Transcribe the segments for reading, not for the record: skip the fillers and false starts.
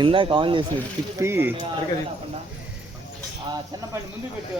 ఇందాక ఆన్ చేసింది తిప్పి చిన్నపల్లి ముందు పెట్టు.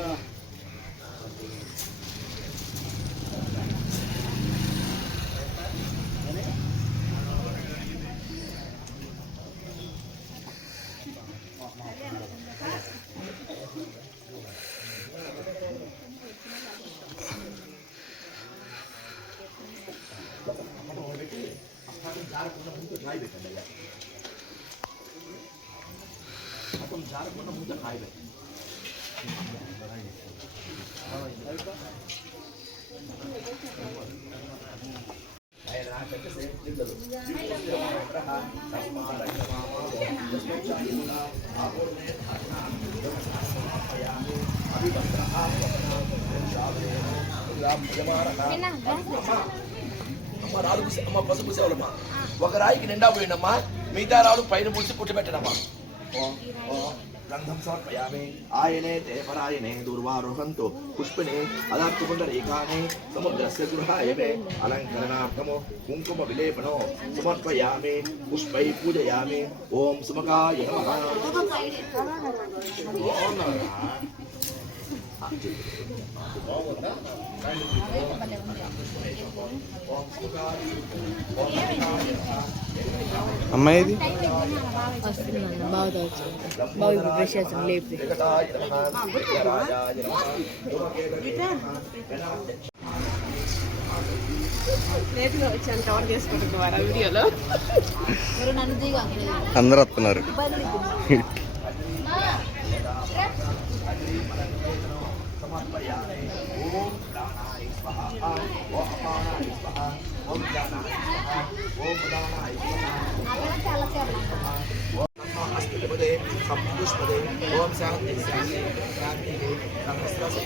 అమ్మ పసుపు సేవలమ్మా ఒక రాయికి నిండా పోయిండమ్మా మిగతా రాళ్ళు పైన పూసి పుట్టబెట్టడమ్మా గంధం సమర్పయామి ఆయనే తే పరాయణే దుర్వారోహంతో పుష్పిణే అదార్థపుండరీకానే సముద్రస్య గృహాయమే అలంకరణార్థమో కుంకుమ విలేపనో సమర్పయామి పుష్పై పూజయామి ఓం సుమకాయ నమః. అమ్మాయిది అందరూ వస్తున్నారు. సంపుష్పదే ఓం శాంతి శాంతి శాంతి సహస్రశ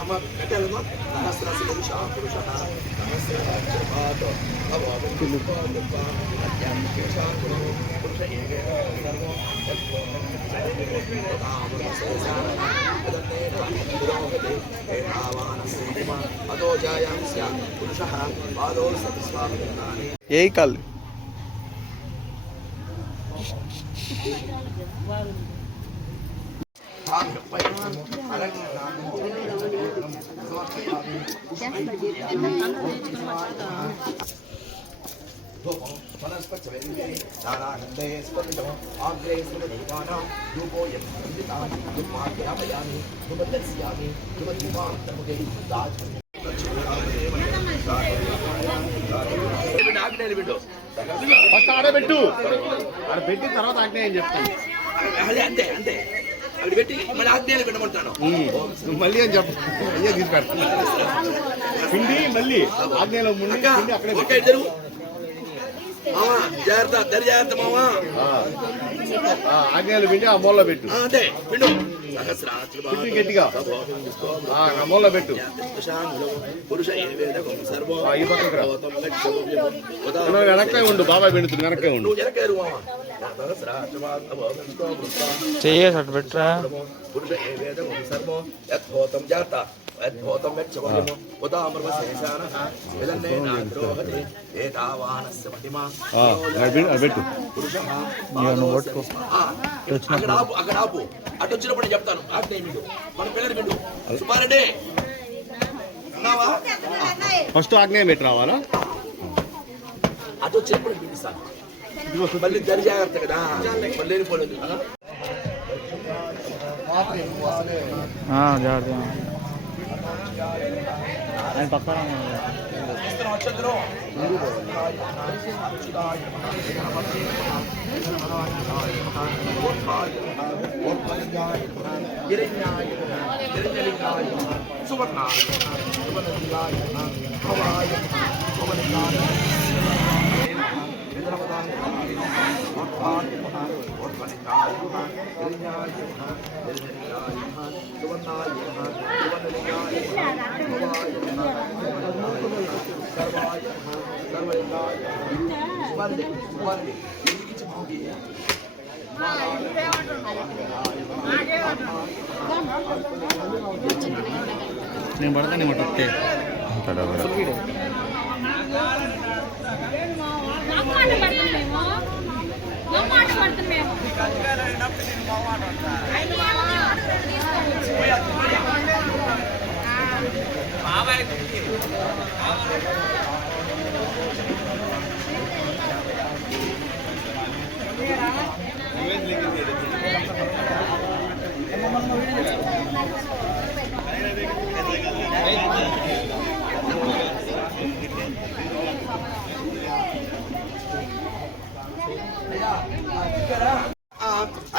అమ్మ కట్టెలమ్మా సహస్రశ పురుష సహస్రపాత అదో జాయాం స్యాత్ పురుష పాదో సతిస్వామి ఏ కాల్ ఫస్ట్ ఆడబెట్టు ఆడ పెట్టి తర్వాత ఆజ్ఞాయం చెప్తాను. అంతే అంతే అవి పెట్టి మళ్ళీ ఆజ్ఞాలు పెట్టమంటాను మళ్ళీ అని చెప్ప అయ్యే తీసుకెళ్తాను పిండి మళ్ళీ ఆజ్ఞలో ముందు అక్కడే జరుగు మామా జాగ్రత్త దరి జాగ్రత్త మామా ఆజ్ఞలు పిండి ఆ మూలలో పెట్టు. అంతే పిండు పిండి గట్టిగా ఆ మూలలో పెట్టు. పురుష ఈ పక్కన వెనక్కే ఉండు బాబాయ్ పిండుతుంది వెనక్కే ఉండు. చెయ్యేసి అటు పెట్టరా. పురుష సర్వం యద్భూతం జాత అద్భుతం మెచ్చవలము ఉదామర్వశేషానః విలన్నేనాద్రోహతే ఏతావానస్య మహిమా పెట్టు. పురుషః అక్కడ ఆపు అటు వచ్చినప్పుడు చెప్తాను. ఆజ్ఞ మీకు మన పిల్లలు విండు. సుబ్బారెడ్డి ఉన్నావా? ఫస్ట్ ఆజ్ఞ పెట్టి రావాలా? అటు వచ్చినప్పుడు పిలుస్తాను. మళ్ళీ దరి జాగ్రత్త కదా మళ్ళీ వెళ్ళిపోలేదు. జాగ్రత్త ఆయన పక్కన నేను పడతాను మట్టే పడ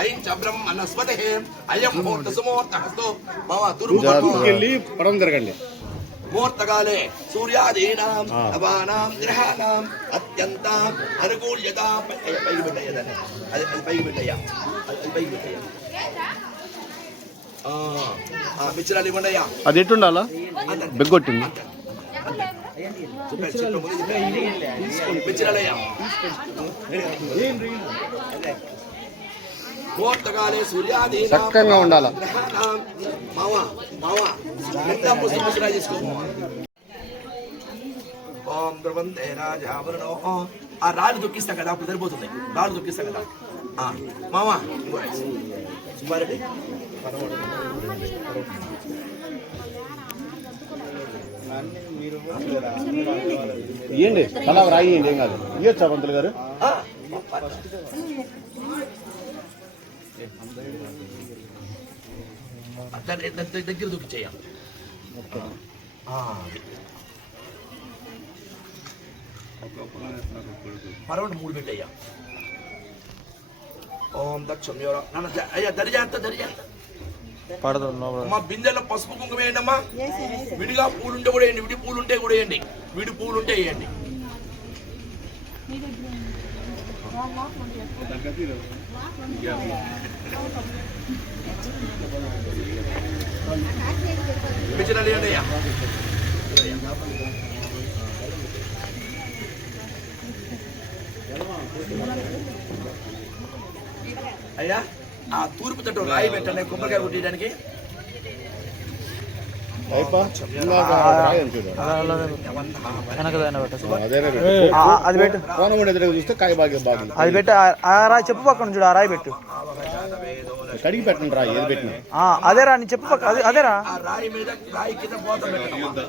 ఐం చ బ్రహ్మణస్పతే అయం ముహూర్త సుముహూర్త హస్తో బావా తూర్పు వెళ్ళి పడం జరగండి. ముహూర్తకాలే సూర్యాదీనాం నవానాం గ్రహాణాం అత్యంత అనుకూల్యత పైకి పెట్టయ్యా అది పైకి పెట్టయ్యా అది పైకి పెట్టయ్యా మిచ్చరాలు ఇవ్వండి అయ్యా. అది ఎట్టుండాలా బెగ్గొట్టింది. మిచ్చరాలయ్యా ముహూర్తకాలే సూర్యాదీనాం చక్కగా ఉండాలా. గ్రహాణాం మావా మావా పుష్పరాజు చేసుకో. ఓం ద్రవంతే రాజావరణో ఆ రాళ్ళు దొక్కిస్తా కదా అప్పుడు సరిపోతుంది. రాళ్ళు దొక్కిస్తా కదా మావా సుబ్బారెడ్డి ఇవ్వండి అలా రాయండి, ఏం కాదు. ఇవ్వచ్చా పంతులు గారు? దగ్గర దొక్కిచ్చేయ పరవటి 3 పెట్టయ్యా. ఓం దక్షం అయ్యా దరిజాత దరిజాత అమ్మా బిందెలో పసుపు కుంకుమ వేయండి అమ్మా. విడిగా పూలుంటే కూడా వేయండి, విడి పూలుంటే కూడా వేయండి, విడి పూలుంటే వేయండి. మిచ్చరాలు వేయండి అయ్యా. అయ్యా ఆ తూర్పు తట్టు రాయి పెట్టండి కొబ్బరికాయ కొట్టేయడానికి. అది పెట్టు, చూస్తే కాయ బాగా బాగా అది పెట్టు. ఆ రాయి చెప్పు పక్కన చూడు, ఆ రాయి పెట్టు. కడిగి పెట్టండి రాయి ఏది పెట్టినా. అదేరా నీ చెప్పు పక్క అదేరా. ఆ రాయి మీద రాయి కింద పోత పెట్టండి.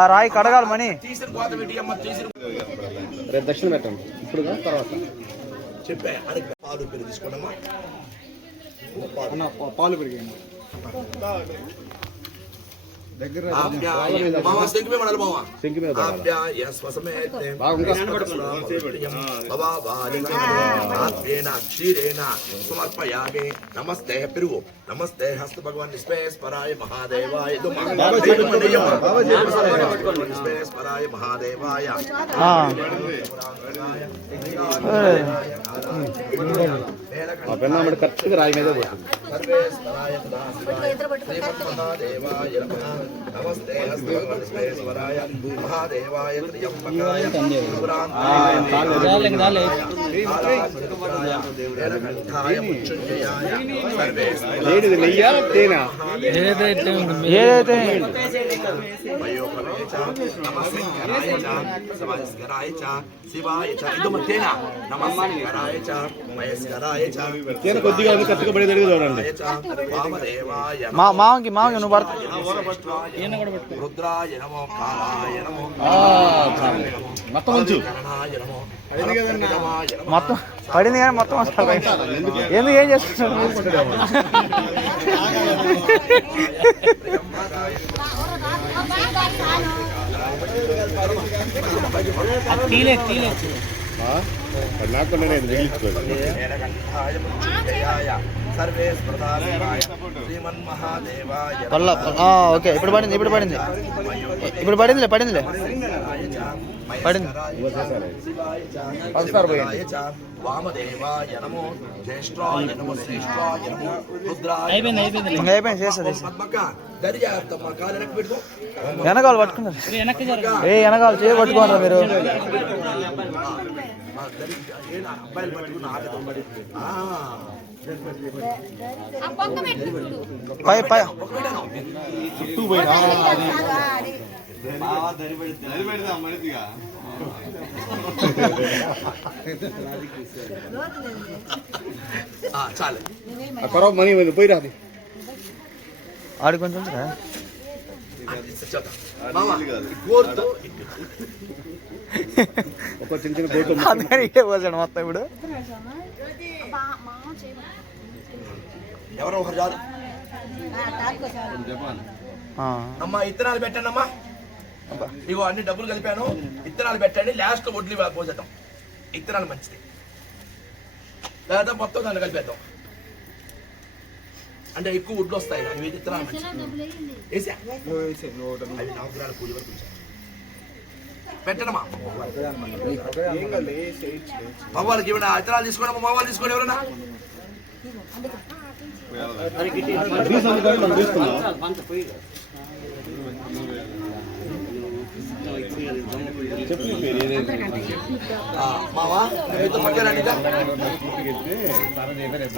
ఆ రాయి కడగాలి మని తీసిన పోత పెట్టి అమ్మ తీసిన రేపు దక్షిణ పెట్టండి. ఇప్పుడు తర్వాత చెప్పా పాలు పెరుగు తీసుకోండమ్మా. పాలు పెరిగాయి మావా శంకు మీద పడాలి మావా. శంకు మీద క్షీరేణ సమర్పయామి. నమస్తే పెరుగు నమస్తే హస్త భగవాన్ విశ్వేశ్వరాయ మహాదేవాయ విశ్వేశ్వరాయ మహాదేవాయ. ఆ పెన్న కరెక్ట్గా రాయి మీద పోతుంది. నమస్తే హస్త భగవాన్ విశ్వేశ్వరాయ మహాదేవాయ త్ర్యంబకాయ ఏది నెయ్యా తేనా ఏదైతే తేనె కొద్దిగా ఉంది, కరెక్ట్గా పడేది చూడండి. మామకి నువ్వు భర్త రుద్రాయ నమో కాలాయ నమో మొత్తం ఉంచు. మొత్తం పడింది కానీ మొత్తం వస్తారు. ఎందుకు ఏం చేస్తున్నారు? నాకు నేను వెలిగించుకోలేదు. ఓకే ఇప్పుడు పడింది పడిందిలే. వామదేవాయ నమో జ్యేష్ఠాయ నమో శ్రేష్ఠాయ నమో రుద్రాయ అయిపోయింది చేస్తుంది. దర్యాప్తమ్మ కాలు వెనక్కి పెట్టుకో. వెనకాల పట్టుకున్నారు. వెనకాల చేయ పట్టుకున్నారు మీరు. అబ్బాయిలు పట్టుకున్న పై చుట్టూ పోయి చాలు ఖరాబ్ మనీ పోయి రాది ఆడి కొంచెం మామ గోరుతో ఒక చిన్న చిన్న గోటు అందుకని ఇటే పోసాడు మొత్తం ఇప్పుడు. ఎవరో ఒకరు చాలు. అమ్మా ఇత్తనాలు పెట్టండి అమ్మా. ఇగో అన్ని డబ్బులు కలిపాను, ఇత్తనాలు పెట్టండి. లాస్ట్ వడ్లు పోసేద్దాం. ఇత్తనాలు మంచిది, లేదా మొత్తం దాన్ని కలిపేద్దాం. అంటే ఎక్కువ వడ్లు వస్తాయి. ఇవి ఇత్తనాలు మంచిది. వేసా అవి నవగ్రహాల పూజ వరకు పెట్టనమ్మా. మగవాళ్ళకి ఏమైనా ఇత్తనాలు తీసుకోండి. మగవాళ్ళు తీసుకోండి ఎవరైనా.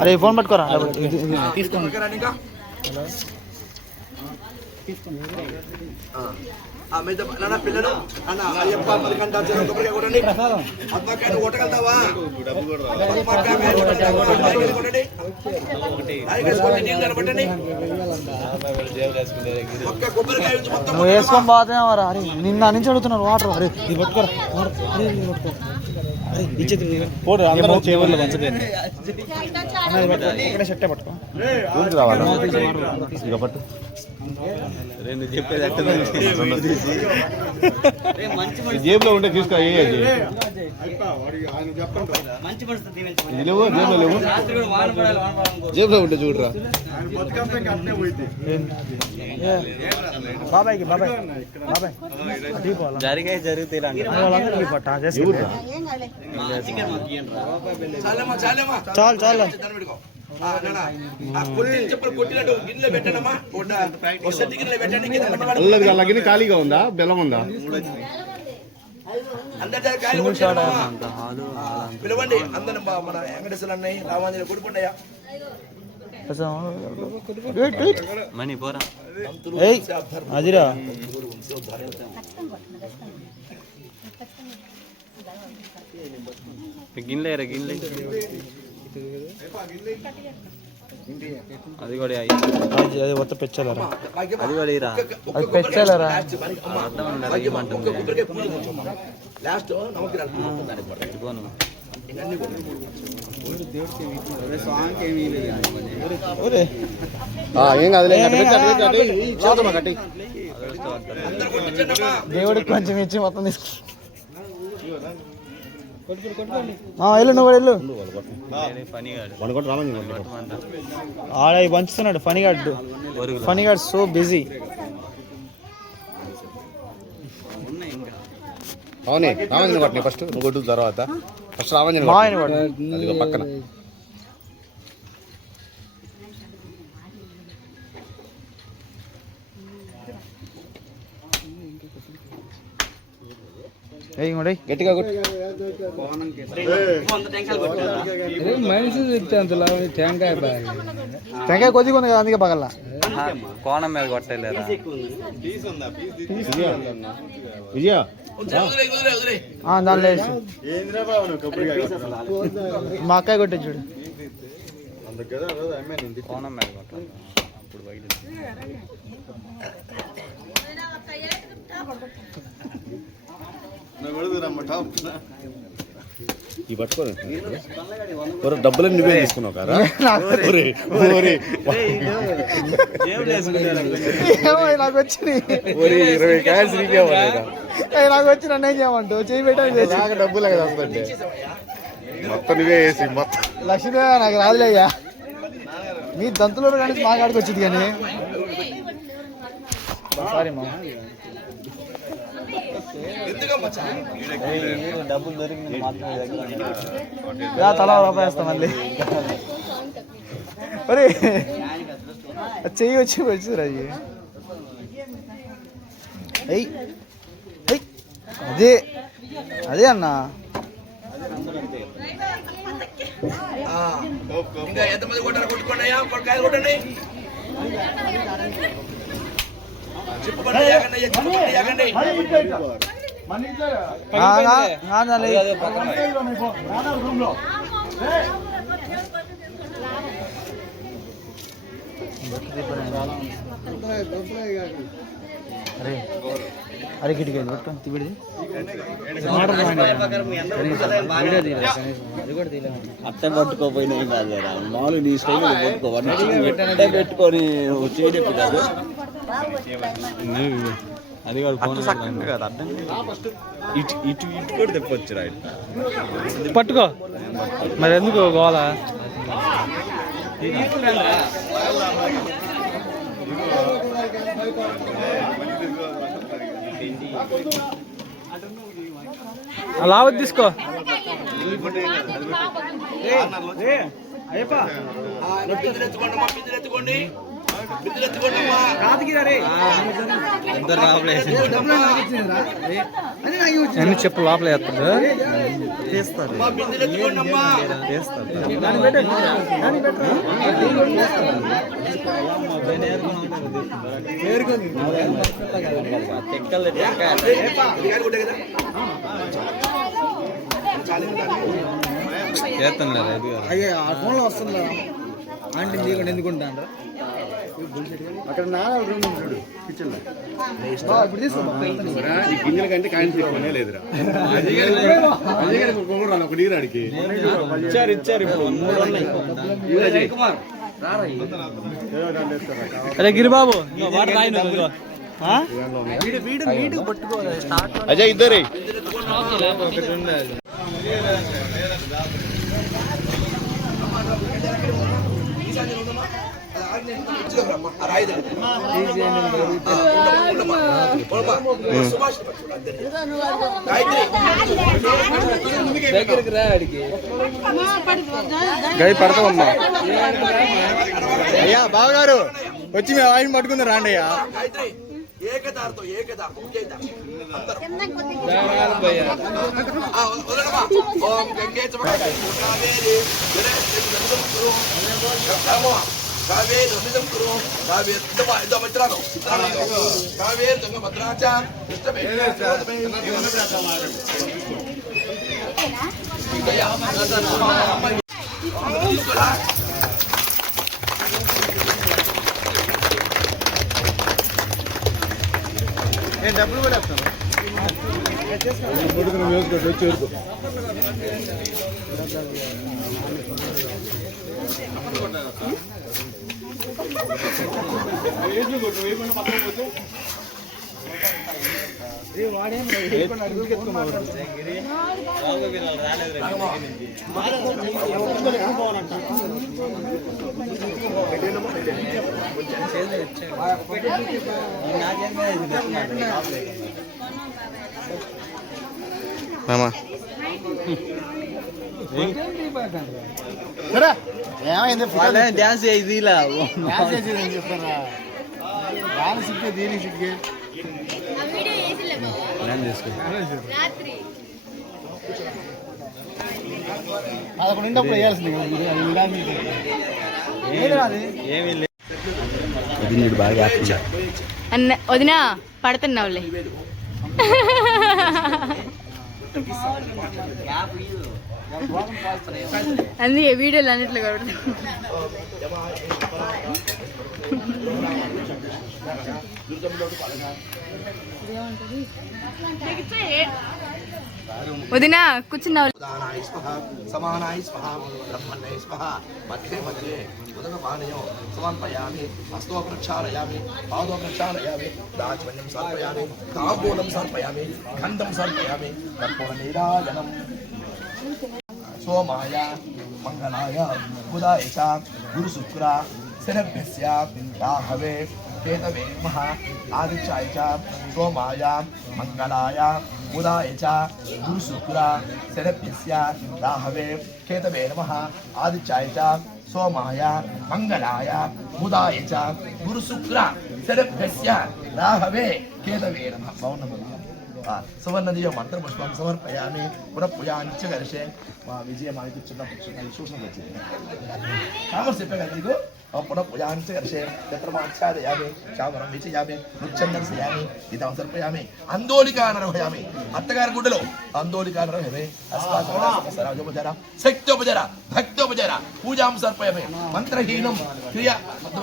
అరే ఫోన్ పట్టుకోరా. పిల్లలు అన్న అయ్యప్ప పదకొండ కొబ్బరికాయ కొట్టండి. పద్మకాయను కొట్టగలుగుతావా? నువ్వు వేసుకొని బాగుతున్నావరా. అరే నిన్న నుంచి అడుగుతున్నారు వాటర్. అరే ఇది పట్టుకోరా. పోడు అందరూ చేవర్లో పంచలేదు. సెట్టే పట్టుకో. ఇక పట్టు. చెప్పేది జేబులో ఉంటే తీసుకో. జేబులో ఉంటే చూడరా. బాబాయ్కి బాబాయ్ బాబాయ్ జరిగే జరుగుతాయి. చాలు చాలు. గిన్నె ఖాళీగా ఉందా? బెల్లం ఉందా? పిలవండి అందరం. మన వెంకటేశ్వర అన్నయ్య రామాంజలి కొడుకుంటాయా మనీ పోరా అదిరా. గిన్నె గిన్నె అది కూడా అది మొత్తం పెంచాలరా. అది కూడా ఇరా అది పెంచాలరా. ఏం కాదు కట్టి దేవుడికి కొంచెం ఇచ్చి మొత్తం తీసుకు. వెళ్ళు నువ్వు వెళ్ళు. ఆడ పంచుతున్నాడు ఫనీగాడు. ఫనీగాడు సో బిజీ. అవునే రామంజన్ కొట్టిన ఫస్ట్ నువ్వు కొట్టు తర్వాత ఫస్ట్ రామంజన్ పక్కన. గట్టిగా మనిషి టెంకాయ టెంకాయ కొద్దిగా ఉంది కదా, అందుకే పగల కోణం మీద కొట్టలేరా. విజయ దానిలో మా అక్కయ్య కొట్టే చూడు. కోణం మీద కొట్టాలి అప్పుడు బయట. ఈ పట్టుకోని డబ్బులని నువ్వే తీసుకున్నావు కదా. నాకు వచ్చినాయి 20 క్యాన్స్ నాకు వచ్చి నన్ను ఏం చేయమంటావు? చేయి పెట్టాలి డబ్బులు కదా వస్తుంటే మొత్తం నువ్వే వేసి మొత్తం. లక్ష్మీదేవి నాకు రాదులేయ్యా. మీ దంతులో కానీ మా కాడికి వచ్చింది కానీ. సారీ మా డబ్బులు దొరికింది తలా రూపాయి వేస్తా మళ్ళీ. అరే చెయ్యి వచ్చి వచ్చిరా. అదే అదే అన్నా. ఇంకా ఎంతమంది కొట్టారు? కొట్టుకోండి అయ్యా, కాయలు కొట్టండి. చెప్పండి అరే అరే గిటికి తివిడిది అట్టే పట్టుకోపోయినాయి కాదు మామూలు నీ స్టైల్ పట్టుకోవాలి పెట్టుకొని చేయలేదు కాదు అది కాదు కాదు అర్థం ఇటు ఇటు ఇటు కూడా తెప్పొచ్చు రైట్ పట్టుకో మరి ఎందుకు గోలా అలా తీసుకో బిందెలెత్తుకోండి అన్ని చెప్పు లోపల చేస్తారు చేస్తాను అయ్యా ఆ ఫోన్లో వస్తుందా ఆంటీ తీయకుండా ఎందుకుంటాను అక్కడ నాలుగు రూమ్ చూడు కిచెన్ లో ఇప్పుడు తీసుకో గింజల కంటే కాయలు తీసుకోనే లేదురా ఒక నీరాడికి ఇచ్చారు అరే గిరిబాబు అజయ్ ఇద్దరే గై పడతామమ్మా అయ్యా బావగారు వచ్చి మేము ఆయన పట్టుకుంది రాండి అయ్యా ఏకదార్తో ఓం గంగే కావేరి రమిదం కురు కావేరి ఇదో మిత్రాలు కావేరి దొంగ భద్రాచార్ నేను డబ్బులు కూడా వేస్తాను డ్యాన్స్ ఇది ఇలా చెప్పారా డాన్స్ సిక్కే దీనికి సిక్కే అదొక నిండప్పుడు వేయాల్సింది బాగా అన్న వదినా పడుతున్నావులే అందుకే వీడియోలు అన్నిట్లో కాబట్టి వదినా కూర్చున్నావు సమానాయ స్వహ బ్రహ్మణ్యై స్వహ మధ్యే మధ్యే ఉదకపానయం సమర్పయామి హస్తో ప్రక్షాళయామి పాదో ప్రక్షాళయామి దాచమన్యం సమర్పయామి తాంబూలం సమర్పయామి గంధం సమర్పయామి కర్పూర నీరాజనం సోమాయ మంగళాయ బుధాయ చ గురు శుక్ర శరభ్యస్య రాహవే కేతవే నమః ఆదిత్యాయ చ సోమాయ మంగళాయ బుధాయ చ గురు శుక్ర శరభ్యస్య రాహవే కేతవే నమః ఆదిత్యాయ చ సోమాయ మంగళాయ బుధాయ చ గురు శుక్ర శరభ్యస్య రాహవే కేతవే నమః. బాగున్నాం. సువర్ణదీయ మంత్రపుష్పం సమర్పయామి పునఃపూజాంచ కరిషే. మా విజయ మాకు చిన్న సూచన వచ్చింది కామర్స్ చెప్పే కదా నీకు पुनः पूजां च कर्षे चन्द्रमाच्छादयामि चामरं विचयामि मुच्छं दर्शयामि गीतां सर्पयामि अंदोलिका निर्वहयामि अत्तगार गुड्डलो अंदोलिका निर्वहयामि अस्माकं शक्त्योपचार भक्त्योपचार पूजां सर्पयामि मंत्रहीनं क्रिया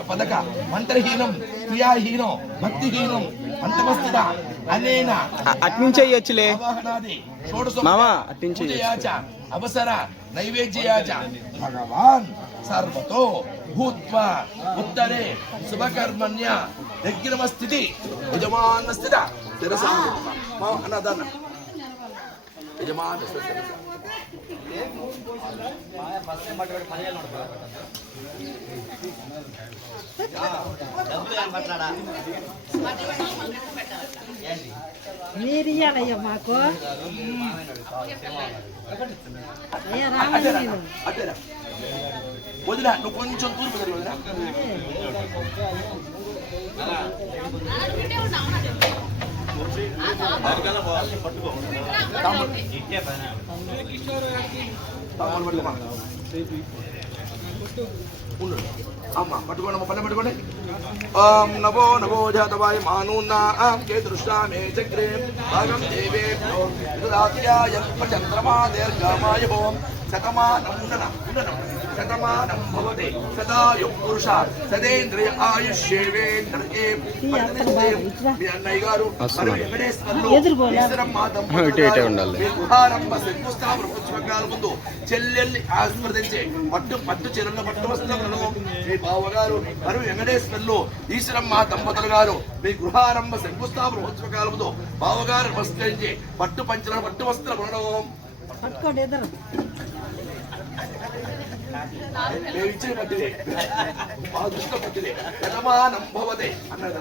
पदक मंत्रहीनं क्रियाहीनो भक्तिहीनं अंतमस्थिता अनेन అట్నుంచి అయ్యొచ్చులే आवाहनादि మామా అట్నుంచి पूजयाच अवसर नैवेद्ययाच भगवान सर्वतो भूत्वा उत्तरे शुभकर्मण्य यज्ञमस्थिति यजमान स्थित शिरसा मा अनदान यजमान स्थित మీరు ఇయ్యాలయ్యా మాకు అయ్యా రావాలి నేను అదేరా వదినా నువ్వు కొంచెం తూర్పు జరిగి వదినా అమ్మా పట్టుకోండి అమ్మ పల్లె పట్టుకోండి ఓం నవో నవో జాతవాయ మానూన్నా కే దృష్టామే చక్రే భాగం దేవేభ్యో విదదాత్యాయ చంద్రమా దీర్ఘమాయుః శతమానం శతమానం భవతి సదాయు పురుష సదేంద్రియ ఆయుష్యేవేంద్రియే మీ అన్నయ్య గారు మరి వెంకటేశ్వర్లు ఈశ్వరమ్మ దంపతులు ఉండాలి. విహారంభ శంకుస్థాపన పుష్పకాల ముందు చెల్లెల్ని ఆస్పదించే పట్టు చెరువుల పట్టు వస్త్రములను మీ బావగారు మరియు వెంకటేశ్వర్లు ఈశ్వరమ్మ దంపతులు గారు మీ గృహారంభ శంకుస్థాపన పుష్పకాల ముందు బావగారు నమస్కరించి పట్టు పంచల పట్టు వస్త్రములను పట్టుకోండి ఇద్దరు మేము ఇచ్చిన పట్టిదే మా దృష్ట పట్టిదే యజమానం భవతే అన్నది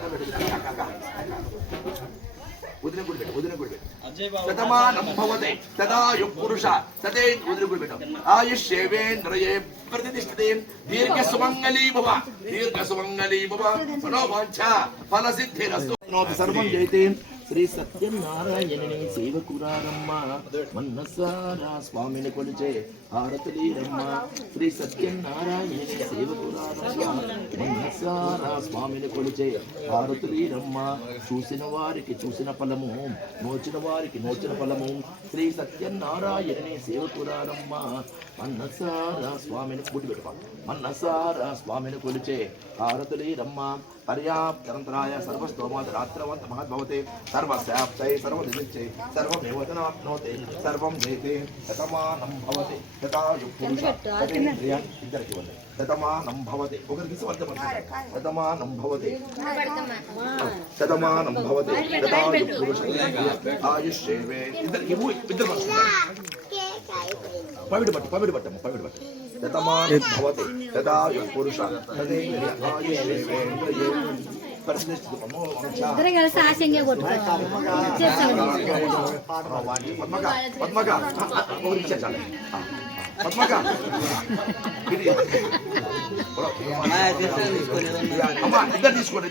వదిన గుడి పెట్టు శతమానం భవతే తదాయు పురుష సదే వదిన గుడి పెట్టు ఆయుష్యేవేంద్రియే ప్రతిష్ఠితే దీర్ఘ సుమంగళీ భవ మనోవాంఛ ఫల సిద్ధిరస్తు సర్వం జయతే శ్రీ సత్యనారాయణని సేవకురారమ్మ మన్నసారా స్వామిని కొలిచే హారతులీరమ్మ శ్రీ సత్యనారాయణని సేవకురారమ్మ మన్నసారా స్వామిని కొలిచే హారతులీరమ్మ చూసిన వారికి చూసిన ఫలము నోచిన వారికి నోచిన ఫలము శ్రీ సత్యనారాయణని సేవకురారమ్మ మన్నసారా స్వామిని గుడి పెట్టుకోండి మన్నసారా స్వామిని కొలిచే హారతులీరమ్మ పర్యాప్తరంతరాయ సర్వస్తోమాత రాత్రవంత మహద్భవతే సర్వశాప్తై సర్వదిచ్చై సర్వమేవతనాప్నోతే సర్వం జయతే శతమానం భవతి శతాయు పురుష సతేంద్రియ ఇద్దరికి ఉంది శతమానం భవతి ఒకరికి స్వర్గపడుతుంది శతమానం భవతి శతమానం భవతి శతాయు పురుష ఆయుష్యేవే ఇద్దరు పవిడి పట్టమ్మ పవిడి పట్టు శతమానం భవతి శతాయు పురుష సతేంద్రియ ఆయుష్యేవేంద్రియే ఇద్దరు కలిసి ఆశంగా ఇద్దరు తీసుకోండి